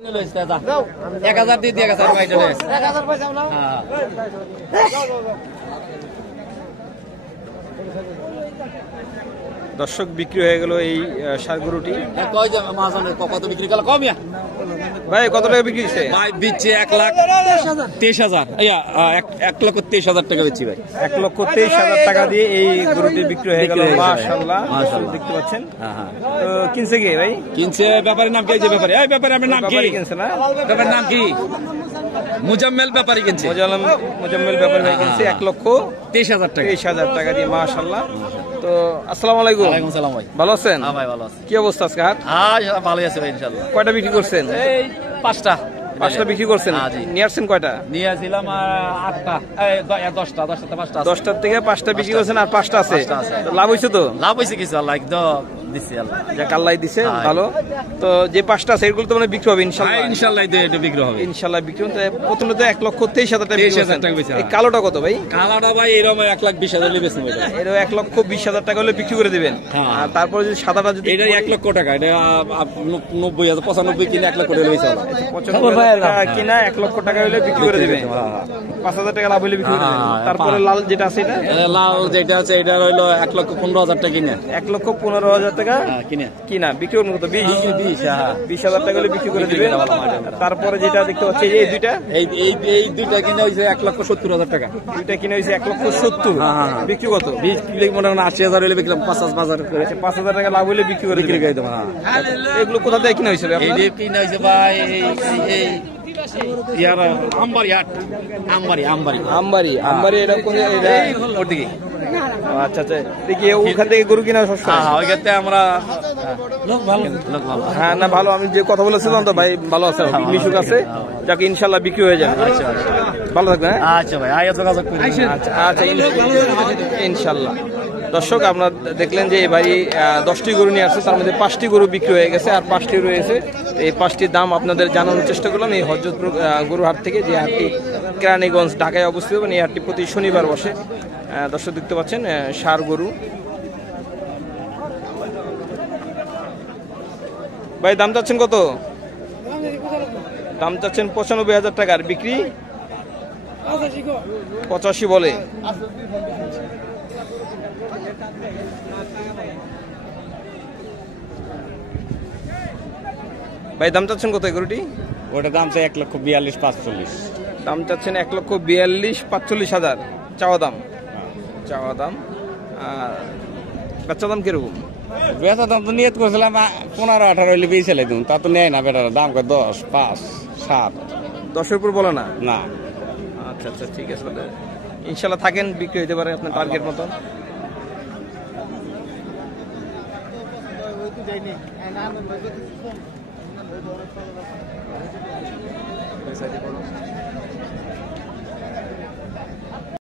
1000 দিয়ে দিয়ে গেছে ভাই চলে 1000 পয়সা নাও হ্যাঁ দর্শক বিক্রি হয়ে গেল এই ষাঁড় গরুটি। কয় যে মাঝানে কত বিক্রি গেল কমিয়া ভাই কত টাকা বিক্রি হচ্ছে? ভাই বিচ্ছে 1,23,000 ইয়া 1,23,000 টাকা বেচছি ভাই 1,23,000 টাকা দিয়ে এই গরুটি বিক্রি হয়ে গেল। মাশাআল্লাহ মাশাআল্লাহ দেখতে পাচ্ছেন। হ্যাঁ তো কিনছে কে ভাই? কিনছে ব্যাপারীর নাম কি? এই যে ব্যাপারী, এই ব্যাপারী আপনার নাম কি? কিনছে না ব্যাপারীর নাম কি? মুজাম্মেল ব্যাপারী কিনছে। মুজাম্মেল ব্যাপারী ভাই কিনছে 1,23,000 টাকা 23,000 টাকা দিয়ে। মাশাআল্লাহ। তো আসসালামু আলাইকুম। ওয়ালাইকুম সালাম ভাই। ভালো আছেন? হ্যাঁ ভাই ভালো আছি। কি অবস্থা আজকে হাট? ভালোই আছে ভাই ইনশাআল্লাহ। কয়টা বিক্রি করছেন? এই 5টা বিক্রি করছেন। নিয়ে আসছেন কয়টা? নিয়ে আসছিলাম 8টা, এই 10টা 10টার থেকে 5টা বিক্রি করছেন আর 5টা আছে। লাভ হইছে তো? লাভ হইছে কিছু, আল্লাহ দিছে আল্লাহ। যাক আল্লাহ দিছে ভালো। তো যে 5টা আছে এগুলো তো মানে বিক্রি হবে ইনশাআল্লাহ। ইনশাআল্লাহ এটা বিক্রি হবে ইনশাআল্লাহ বিক্রি হবে। প্রথমে তো 1,23,000 টাকা বিক্রি করছেন। এই কালোটা কত ভাই? কালোটা ভাই এরকম 1,20,000 হলে বেচবো এটা। এর 1,20,000 টাকা হলে বিক্রি করে দিবেন। আর তারপরে যদি সাদাটা যদি এটা 1 লক্ষ টাকা, এটা 90,000 95 কিনে 1 লক্ষ টাকা লইছে আল্লাহ। 95,000 টাকা কিনা 1 লক্ষ টাকা হলে বিক্রি করে দিবেন। 5,000 টাকা লাভ হলে বিক্রি করে দিবেন। তারপরে লাল যেটা আছে এটা? লাল যেটা আছে এটা হলো 1,15,000 টাকা কিনে। 1,15,000 টাকা কিনা বিক্রি করবেন কত? 20,000 টাকা হলে বিক্রি করে দিবেন। তারপরে যেটা দেখতে পাচ্ছি এই দুইটা, এই দুইটা কিনে হইছে 1,70,000 টাকা। দুইটা কিনে হইছে 1,70,000। বিক্রি কত? বিক্রি মনে হয় 80,000 হলে বিক্রি 5,000 করে। 5,000 টাকা লাভ হলে বিক্রি করে দেবো। এগুলো কোথা থেকে কিনা হয়েছে? এই কিনা হয়েছে ভাই এই আমবাড়ি এরকম ওর দিকে। আচ্ছা আচ্ছা দেখি ওখান থেকে গরু কিনা ওইখান থেকে আমরা লোক ভালো। হ্যাঁ না ভালো, আমি যে কথা বলেছিলাম তো ভাই ভালো আছে, মিশুক আছে, যাকে ইনশাল্লাহ বিক্রি হয়ে যাবে। ভালো থাকবেন। আচ্ছা ভাই যোগাযোগ করি। আচ্ছা ইনশাল্লাহ। দর্শক আপনারা দেখলেন যে এবারই 10টি গরু নিয়ে আসছে, তার মধ্যে 5টি গরু বিক্রি হয়ে গেছে আর 5টি রয়েছে। এই 5টির দাম আপনাদের জানানোর চেষ্টা করলাম এই হযরতপুর গরুর হাট থেকে, যে হাটটি কেরানীগঞ্জ ঢাকায় অবস্থিত এবং এই হাটটি প্রতি শনিবার বসে। দর্শক দেখতে পাচ্ছেন ষাঁড় গরু। ভাই দাম চাচ্ছেন কত? দাম চাচ্ছেন 95,000 টাকার, বিক্রি 85 বলে। ভাই দাম চাচ্ছেন কত গরুটি? ওটার দাম চাই 1,42,45। দাম চাচ্ছেন 1,42,45,000 চাওয়া দাম। চাওয়া দাম। বেচা দাম কিরকম? বেচা দাম তো নিয়ত করছিলাম 15-18 হইলে বেশি ছেলে দিন, তা তো নেয় না বেটারা। দাম করে 10, 5, 7। 10-এর উপর বলে না? না। আচ্ছা আচ্ছা ঠিক আছে, ইনশাল্লাহ থাকেন, বিক্রি হইতে পারে আপনার টার্গেট মতো।